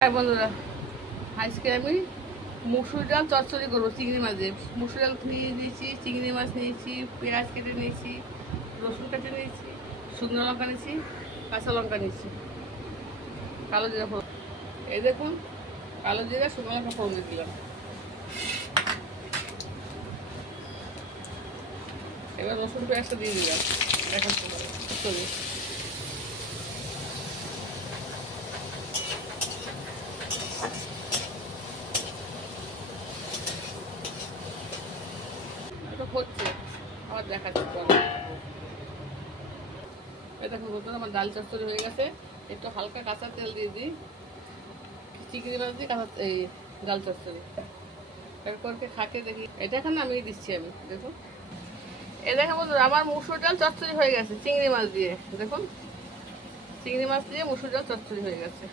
হ্যাঁ বন্ধুরা, আজকে আমি মুসুর ডাল চচ্চড়ি করবো চিংড়ি মাছের। মুসুর ডাল নিয়ে দিয়েছি, চিংড়ি মাছ নিয়েছি, পেঁয়াজ কেটে নিয়েছি, রসুন কেটে নিয়েছি, শুকনো লঙ্কা নিয়েছি, কাঁচা লঙ্কা নিয়েছি, কালো জিরা ফোড়ন। এই দেখুন, কালো জিরা শুকনো লঙ্কা ফোড়ন দিয়ে দিলাম। এবার রসুন পেঁয়াজটা দিয়ে দিলাম। দেখেন হচ্ছে, আবার দেখাচ্ছি পরে। এই দেখুন বন্ধুরা, আমার ডাল চচ্চড়ি হয়ে গেছে। একটু হালকা কাঁচা তেল দিয়ে দিই, চিংড়ি মাছ দিয়ে কাঁচা এই ডাল চচ্চড়ি এরপরকে খাকে দেখি। এটা এখন নামিয়ে দিচ্ছি আমি। দেখুন, এই দেখেন বন্ধুরা, আমার মুসুর ডাল চচ্চড়ি হয়ে গেছে চিংড়ি মাছ দিয়ে। দেখুন, চিংড়ি মাছ দিয়ে মুসুর ডাল চচ্চড়ি হয়ে গেছে।